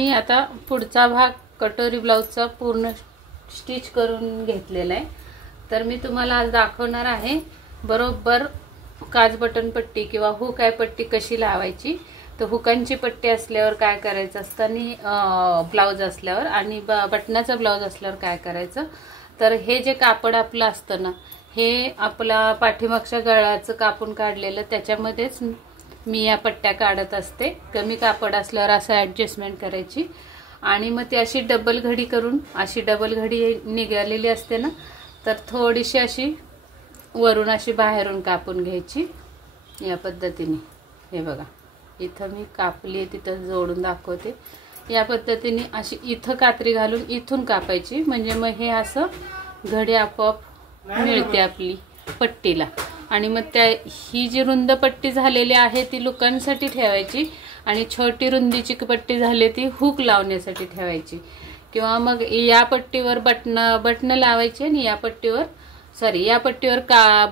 मी आता पुढचा भाग कटोरी ब्लाउजचा पूर्ण स्टिच करून घेतलेला आहे। तर मी तुम्हाला आज दाखवणार आहे बरोबर काज बटन पट्टी किंवा हुक आय पट्टी कशी लावायची। तर हुकांची पट्टी असल्यावर काय करायचं असतं आणि ब्लाउज असल्यावर आणि बटनाचा ब्लाउज असल्यावर काय करायचं। तर हे जे कापड आपलं असतं ना, हे आपला पाठीमागच्या गळ्याचं कापून काढलेलं त्याच्यामध्येच मी या पट्ट्या काढत असते। कमी कापड असल्यावर असं ॲडजस्टमेंट करायची आणि मग ती अशी डबल घडी करून अशी डबल घडी निघालेली असते ना, तर थोडीशी अशी वरून अशी बाहेरून कापून घ्यायची या पद्धतीने। हे बघा इथं मी कापली आहे, तिथं जोडून दाखवते। या पद्धतीने अशी इथं कात्री घालून इथून कापायची, म्हणजे मग हे असं घडी आपोआप मिळते आपली पट्टीला। आणि मग त्या ही जी रुंद पट्टी झालेली आहे ती लुकांसाठी ठेवायची आणि छोटी रुंदीची पट्टी झाली ती हुक लावण्यासाठी ठेवायची। किंवा मग या पट्टीवर बटन लावायचे आणि या पट्टीवर या पट्टीवर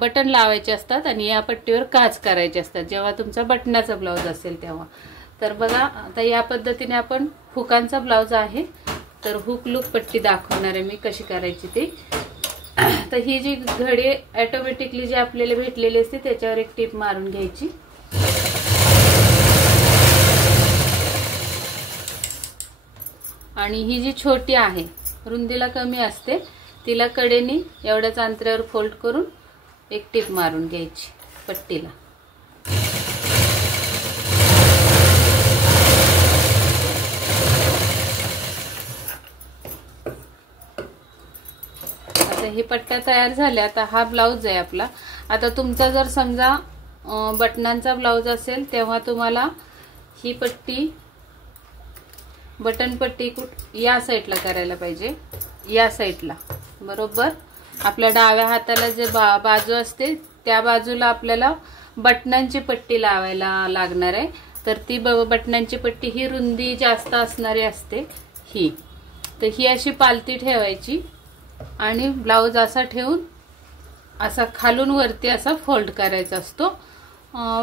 बटन लावायचे असतात आणि या पट्टीवर काज करायचे असतात जेव्हा तुमचा बटनाचा ब्लाउज असेल तेव्हा। तर बघा आता या पद्धतीने आपण हुकांचा ब्लाउज आहे तर हुक लूक पट्टी दाखवणार आहे मी कशी करायची ते। तर ही जी घडी ऑटोमॅटिकली जी आपल्याला भेटलेली असते त्याच्यावर एक टिप मारून घ्यायची आणि ही जी छोटी आहे रुंदीला कमी असते तिला कडेनी एवढ्याच अंतरावर फोल्ड करून एक टिप मारून घ्यायची पट्टीला। ही पट्ट्या तयार झाल्या। आता हा ब्लाउज आहे आपला। आता तुमचा जर समजा बटनांचा ब्लाउज असेल तेव्हा तुम्हाला ही पट्टी बटन पट्टी या साईडला करायला पाहिजे, या साईडला बरोबर आपल्या डाव्या हाताला जे बाजू असते त्या बाजूला आपल्याला बटनांची पट्टी लावायला लागणार आहे। तर ती बटनांची पट्टी ही रुंदी जास्त असणारी असते ही। तर ही अशी पालती ठेवायची आणि ब्लाउज असा ठेवून असा खालून वरती असा फोल्ड करायचा असतो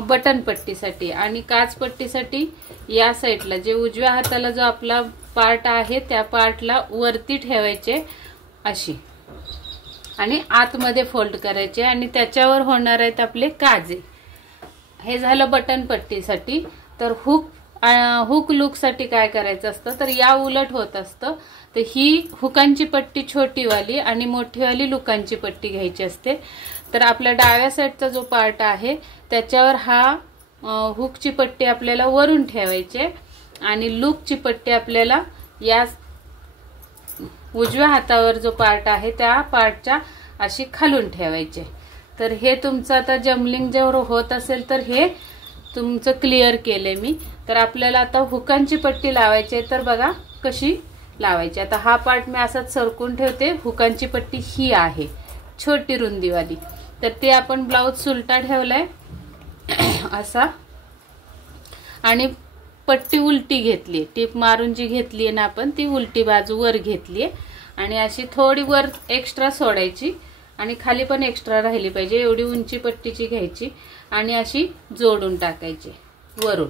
बटन पट्टीसाठी। आणि काज पट्टीसाठी या साईडला जे उजव्या हाताला जो आपला पार्ट आहे त्या पार्टला वरती ठेवायचे अशी आणि आतमध्ये फोल्ड करायचे आणि त्याच्यावर होणार आहेत आपले काजे। हे झालं बटन पट्टीसाठी। तर हुक लूक साठी काय करायचं असतं तर या उलट होत असतं। तर ही हुकांची पट्टी छोटीवाली आणि मोठीवाली लुकांची पट्टी घ्यायची असते। तर आपल्या डाव्या साईडचा जो पार्ट आहे त्याच्यावर हा हुकची पट्टी आपल्याला वरून ठेवायची आणि लूकची पट्टी आपल्याला या उजव्या हातावर जो पार्ट आहे त्या पार्टच्या अशी खालून ठेवायचे। तर हे तुमचं आता जमलिंग जेव्हा होत असेल तर हे तुमचं क्लिअर केलंय मी। तर आपल्याला आता हुकांची पट्टी लावायची आहे, तर बघा कशी लावायची। आता हा पार्ट मी असाच सरकून ठेवते। हुकांची पट्टी ही आहे छोटी रुंदीवाली, तर ते आपण ब्लाउज सुलटा ठेवलाय असा आणि पट्टी उलटी घेतली, टिप मारून जी घेतली ना आपण ती उलटी बाजू वर घेतली आणि अशी थोडी वर एक्स्ट्रा सोडायची आणि खाली पण एक्स्ट्रा राहिली पाहिजे एवढी उंची पट्टीची घ्यायची आणि अशी जोडून टाकायची वरून।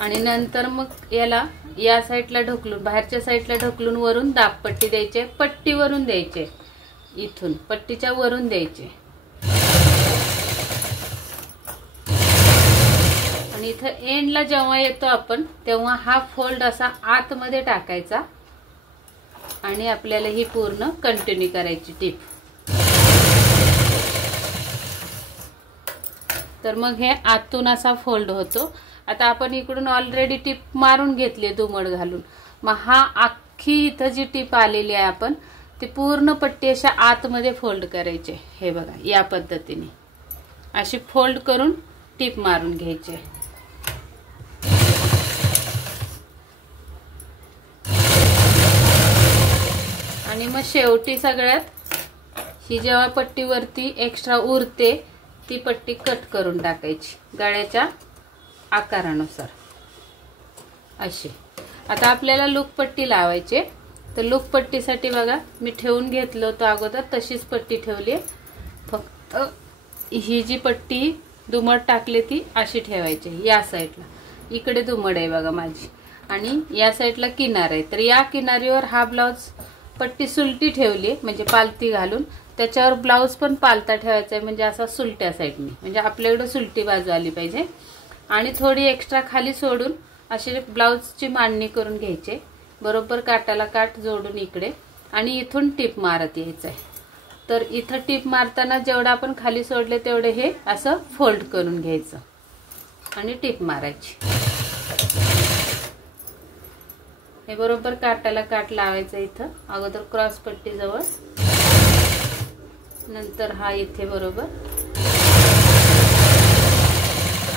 आणि नंतर मग याला या साईडला ढकलून बाहेरच्या साईडला ढकलून वरून दाबपट्टी द्यायचे, पट्टी वरून द्यायचे, इथून पट्टीच्या वरून द्यायचे आणि इथं एंडला जेव्हा येतो आपण तेव्हा हा फोल्ड असा आतमध्ये टाकायचा आणि आपल्याला ही पूर्ण कंटिन्यू करायची टिप। तर मग हे आतून असा फोल्ड होतो। आता आपण इकडून ऑलरेडी टिप मारून घेतली दुमड घालून, मग हा अख्खी इथं जी टिप आलेली आहे आपण ती पूर्ण पट्टी अशा आतमध्ये फोल्ड करायचे। हे बघा या पद्धतीने अशी फोल्ड करून टिप मारून घ्यायचे आणि मग शेवटी सगळ्यात ही जेव्हा पट्टी वरती एक्स्ट्रा उरते ती पट्टी कट करून टाकायची गळ्याच्या आकारानुसार अशी। आता आपल्याला लूक पट्टी लावायची। तर लूक पट्टीसाठी बघा मी ठेवून घेतलं होतं अगोदर तशीच पट्टी ठेवली, फक्त ही जी पट्टी दुमड टाकली ती अशी ठेवायची या साईडला. इकडे दुमड आहे बघा माझी आणि या साईडला किनार आहे. तर या किनारीवर हा ब्लाउज पट्टी सुलटी ठेवली म्हणजे पालती घालून, त्याच्यावर ब्लाउज पण पालता ठेवायचा आहे म्हणजे असा सुलट्या साईडने, म्हणजे आपल्याकडे सुलटी बाजू आली पाहिजे. आणि थोडी एक्स्ट्रा खाली सोडून अशी ब्लाउजची मांडणी करून घ्यायची, बरोबर काटाला काट जोडून इकडे, आणि इथून टिप मारत यायचं आहे. तर इथं टिप मारताना जेवढं आपण खाली सोडले तेवढे हे असं फोल्ड करून घ्यायचं आणि टिप मारायची. हे बरोबर काटाला काट लावायचं इथं अगोदर क्रॉस पट्टी जवळ, नंतर हा इथे बरोबर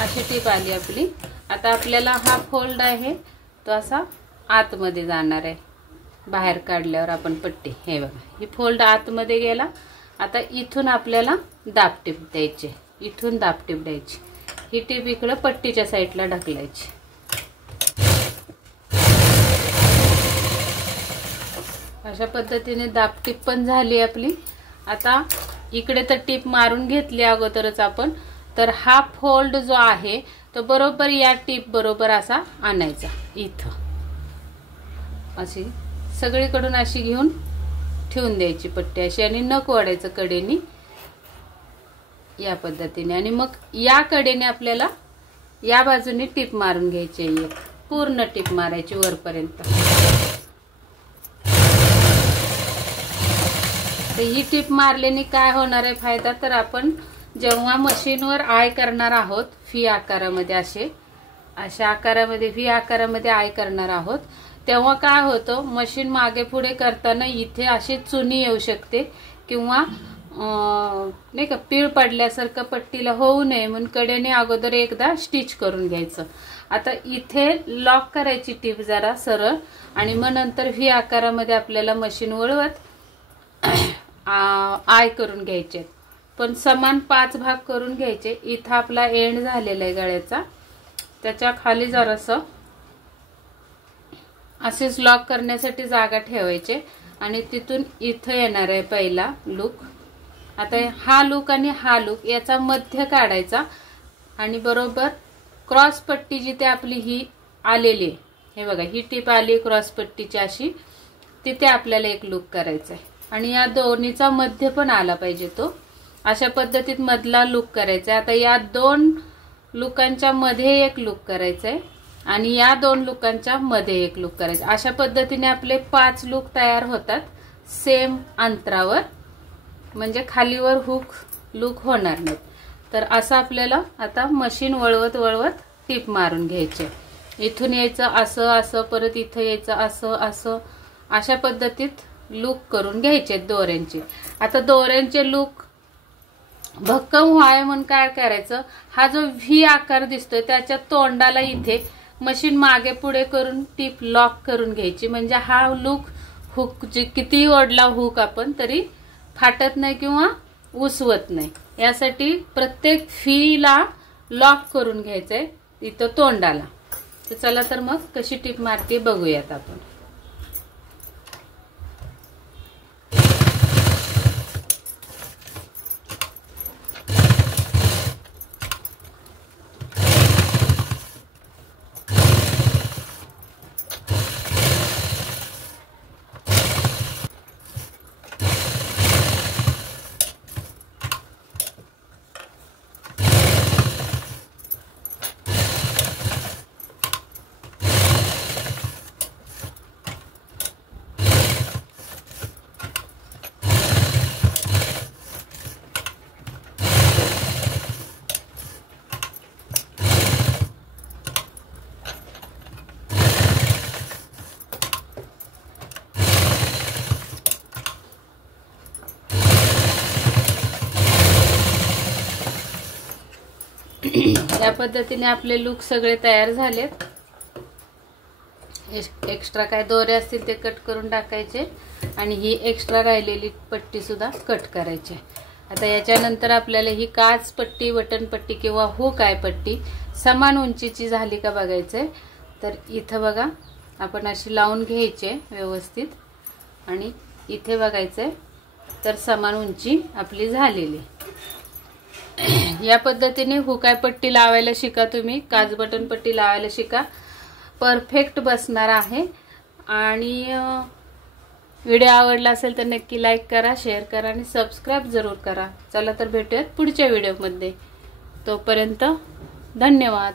अशी टिप आली आपली. आता आपल्याला हा फोल्ड आहे तो असा आतमध्ये जाणार आहे. बाहेर काढल्यावर आपण पट्टी हे बघा ही फोल्ड आतमध्ये गेला. आता इथून आपल्याला दाब टिप द्यायची, इथून दाब टिप द्यायची. ही टिप इकडे पट्टीच्या साईडला ढकलायची. अशा पद्धतीने दाब टिप पण झाली आपली. आता इकडे तर टिप मारून घेतली अगोदरच आपण, तर हा फोल्ड जो आहे तो बरोबर या टिप बरोबर असा आणायचा इथं, अशी सगळीकडून अशी घेऊन ठेवून द्यायची पट्टी अशी, आणि नख ओढायचं कडेने या पद्धतीने. आणि मग या कडेने आपल्याला या बाजूने टिप मारून घ्यायची, एक पूर्ण टिप मारायची वरपर्यंत. तर ही टिप मारल्याने काय होणार आहे फायदा, तर आपण जेव्हा मशीनवर आय करणार आहोत व्ही आकारामध्ये, अशा आकारामध्ये व्ही आकारामध्ये आय करणार आहोत, तेव्हा काय होतं मशीन मागे पुढे करताना इथे अशी चुनी येऊ शकते किंवा नाही का पीळ पडल्यासारखं पट्टीला होऊ नये म्हणून कडेने अगोदर एकदा स्टिच करून घ्यायचं. आता इथे लॉक करायची टिप जरा सरळ, आणि मग नंतर व्ही आकारामध्ये आपल्याला मशीन वळवत आय करून घ्यायचे, पण समान 5 भाग करून घ्यायचे. इथं आपला एंड झालेला आहे गळ्याचा, त्याच्या खाली जरासं असेच लॉक करण्यासाठी जागा ठेवायचे, आणि तिथून इथं येणार आहे पहिला लूक. आता हा लूक आणि हा लूक याचा मध्य काढायचा, आणि बरोबर क्रॉस पट्टी जिथे आपली ही आलेली आहे, हे बघा ही टिप आली क्रॉस पट्टीची अशी, तिथे आपल्याला एक लूक करायचा आहे. आणि या दोन्हीचा मध्य पण आला पाहिजे तो, अशा पद्धतीत मधला लूक करायचा. आता या 2 लुकांच्या मध्ये एक लूक करायचा आहे आणि या 2 लुकांच्या मध्ये एक लूक करायचा. अशा पद्धतीने आपले 5 लूक तयार होतात सेम अंतरावर, म्हणजे खालीवर हुक लूक होणार नाहीत. तर असं आपल्याला आता मशीन वळवत वळवत टिप मारून घ्यायचे. इथून यायचं असं असं, परत इथं यायचं असं असं, अशा पद्धतीत लूक करून घ्यायचे दोऱ्यांचे. आता दोऱ्यांचे लूक भक्कम व्हावे म्हणून काय करायचं, हा जो व्ही आकार दिसतोय त्याच्या तोंडाला इथे मशीन मागे पुढे करून टिप लॉक करून घ्यायची, म्हणजे हा लूक हुक जे किती ओढला हुक आपण तरी फाटत नाही किंवा उसवत नाही. यासाठी प्रत्येक व्हीला लॉक करून घ्यायचंय इथं तोंडाला. तर चला तर मग कशी टिप मारते बघूयात आपण. या पद्धतीने आपले लूक सगळे तयार झालेत. एक्स्ट्रा काय दोरे असतील ते कट करून टाकायचे, आणि ही एक्स्ट्रा राहिलेली पट्टी सुद्धा कट करायची. आता याच्यानंतर आपल्याला ही काच पट्टी, बटन पट्टी किंवा हुक आहे पट्टी समान उंचीची झाली का बघायचंय. तर इथं बघा आपण अशी लावून घ्यायचे व्यवस्थित, आणि इथे बघायचंय तर समान उंची आपली झालेली. या पद्धतीने हुकाय पट्टी लावायला शिका तुम्ही, काज बटन पट्टी लावायला शिका, परफेक्ट बसणार आहे। आणि व्हिडिओ आवडला असेल तर नक्की लाईक करा, शेअर करा आणि सबस्क्राईब जरूर करा। चला तर भेटूयात पुढच्या व्हिडिओमध्ये, तोपर्यंत धन्यवाद।